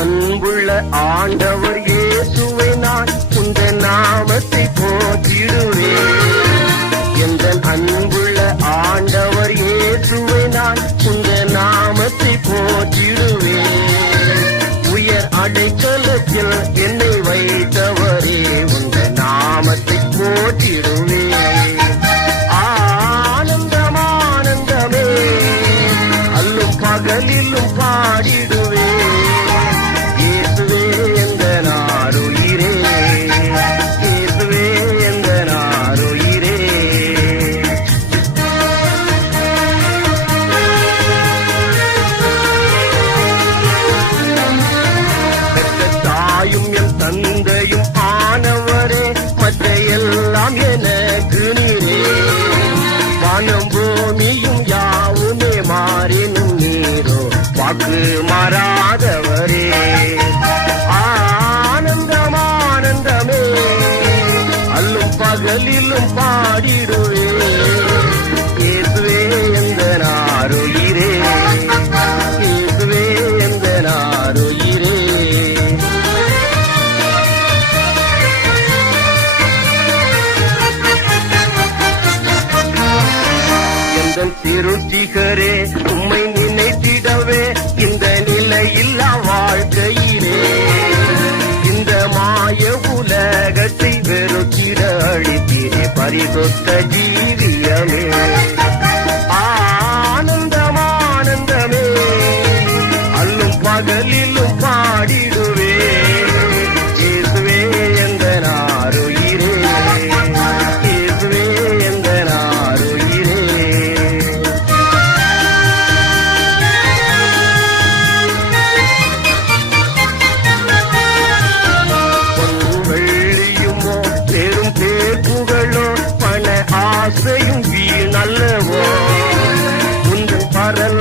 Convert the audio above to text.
அன்புள்ள ஆண்டவர் இயேசுவை நான் உந்த நாமத்தை போற்றிடுவேன். எந்த அன்புள்ள ஆண்டவர் இயேசுவை நான் உந்த நாமத்தை போற்றிடுவேன். உயர் அடைக்கலத்தில் என்னை வைத்தவரே உந்த நாமத்தை போற்றிடுவேன். ஆனந்தம் ஆனந்தமே அல்லும் பகலிலும் பாடிடுவே. இயேசுவே எந்த நாருயிரே, இயேசுவே எந்த நாருயிரே. பெற்ற தாயும் என் தந்தையும் ஆனவரே, மற்ற எல்லாம் எனக்கு நீரே. வானம் பூமியும் யாவுமே மாறினும் நீரோ வாக்கு மாறாதவரே. ஆனந்தம் ஆனந்தமே அல்லும் பகலிலும் பாடிடுவே. இயேசுவே எந்த நாருயிரே, இயேசுவே எந்த நாருயிரே. திருச்சிகரே உம்மை நினைத்திடவே இந்த நிலையில்லா வாழ்க்கையிலே இந்த மாய உலகத்தை வெறுத்திட அழித்தீரே பரிசுத்த ஜீவியமே. ஆனந்தம் ஆனந்தமே அல்லும் பகலிலும் பாடிடுவே. இயேசுவே எந்த நாருயிரே, இயேசுவே எந்த நாருயிரே. ஆசையும் வீணல்லவோ உங்கள் பரல